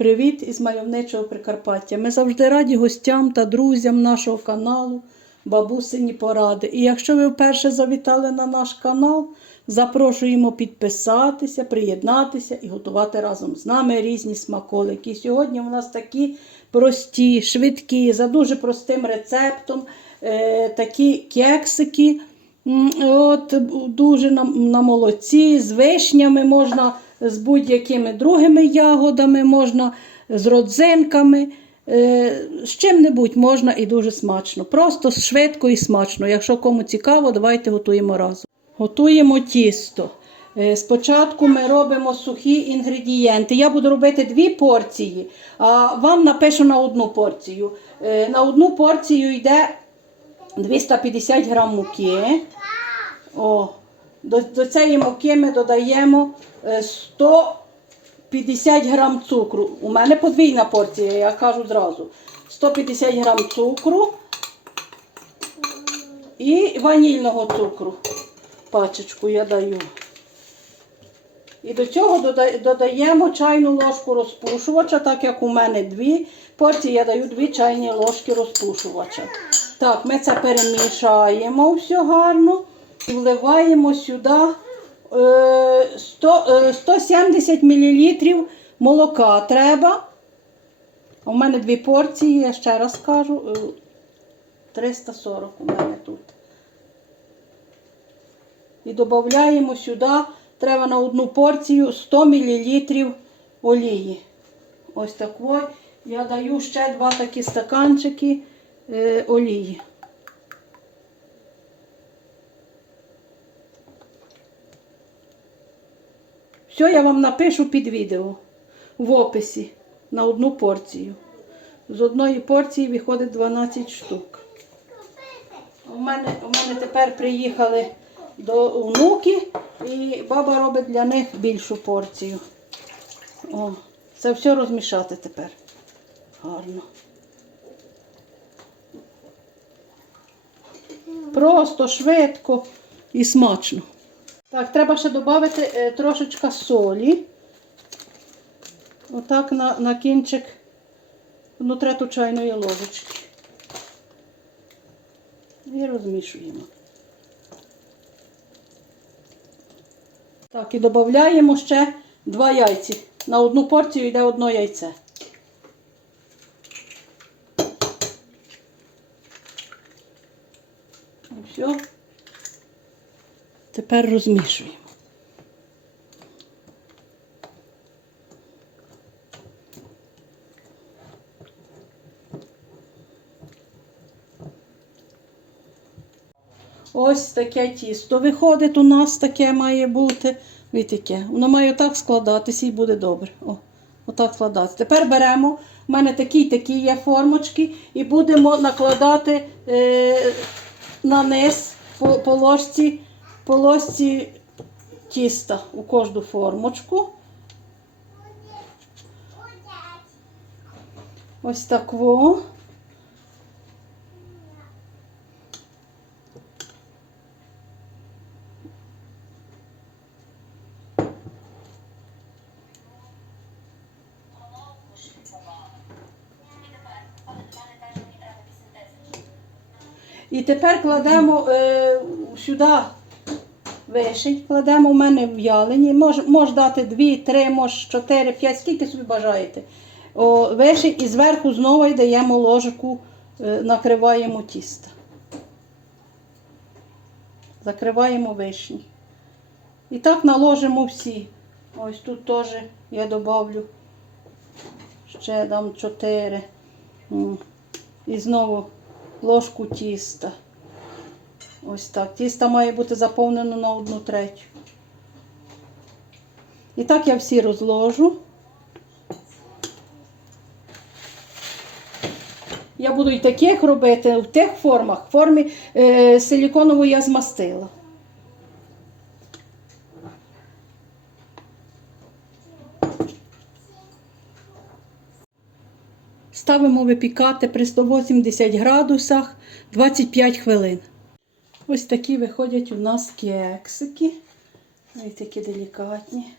Привіт із мальовничого Прикарпаття. Ми завжди раді гостям та друзям нашого каналу Бабусині Поради. І якщо ви вперше завітали на наш канал, запрошуємо підписатися, приєднатися і готувати разом з нами різні смаколики. Сьогодні у нас такі прості, швидкі, за дуже простим рецептом, е, такі кексики. От, дуже на, на молоці, з вишнями можна з будь-якими другими ягодами, можна з родзинками. Е, з чим-небудь можна і дуже смачно. Просто швидко і смачно. Якщо кому цікаво, давайте готуємо разом. Готуємо тісто. Е, Спочатку ми робимо сухі інгредієнти. Я буду робити дві порції, а вам напишу на одну порцію. Е, На одну порцію йде 250 грам муки. О, до, до цієї муки ми додаємо е, 150 грам цукру. У мене подвійна порція, я кажу зразу. 150 грам цукру і ванільного цукру. Пачечку я даю. І до цього додаємо чайну ложку розпушувача, так як у мене дві порції, я даю дві чайні ложки розпушувача. Так, ми це перемішаємо все гарно вливаємо сюди е, 100, е, 170 мл молока треба. У мене дві порції, я ще раз кажу, е, 340 у мене тут. І додаємо сюди, треба на одну порцію 100 мл олії. Ось такої. Я даю ще два такі стаканчики е, олії. Все я вам напишу під відео в описі на одну порцію. З одної порції виходить 12 штук. У мене, у мене тепер приїхали до онуки, і баба робить для них більшу порцію. О, це все розмішати тепер. Гарно. Просто швидко і смачно. Так, треба ще додати е, трошечка солі. Отак на, на кінчик одну трету чайної ложечки. І розмішуємо. Так, і додаємо ще два яйці. На одну порцію йде одно яйце. І все. Тепер розмішуємо. Ось таке тісто виходить у нас, таке має бути. Ви таке. Воно має так складатися і буде добре. О, отак складатися. Тепер беремо, у мене такі такі є формочки, і будемо накладати е, на низ по, по ложці, по ложці тіста у кожну формочку. Ось так. І тепер кладемо е, сюди вишень, кладемо у мене в'ялені. Мож, мож дати 2, 3, мож 4, 5, скільки собі бажаєте. О, вишень і зверху знову даємо ложку, е, накриваємо тісто. Закриваємо вишні. І так наложимо всі. Ось тут теж я добавлю ще дам 4. І знову ложку тіста. Ось так. Тісто має бути заповнено на одну третю. І так я всі розложу. Я буду і таких робити в тих формах. В формі е, силіконову я змастила. Ставимо випікати при 180 градусах 25 хвилин. Ось такі виходять у нас кексики. Ось такі делікатні.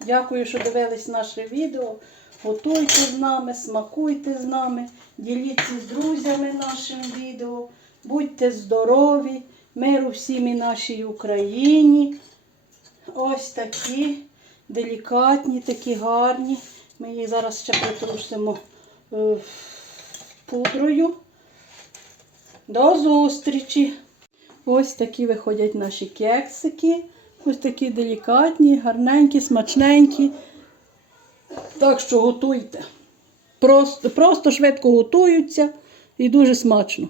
Дякую, що дивились наше відео. Готуйте з нами, смакуйте з нами, діліться з друзями нашим відео. Будьте здорові, миру всім і нашій Україні. Ось такі делікатні, такі гарні. Ми їх зараз ще притрусимо пудрою. До зустрічі! Ось такі виходять наші кексики. Ось такі делікатні, гарненькі, смачненькі. Так що готуйте. Просто, просто швидко готуються і дуже смачно.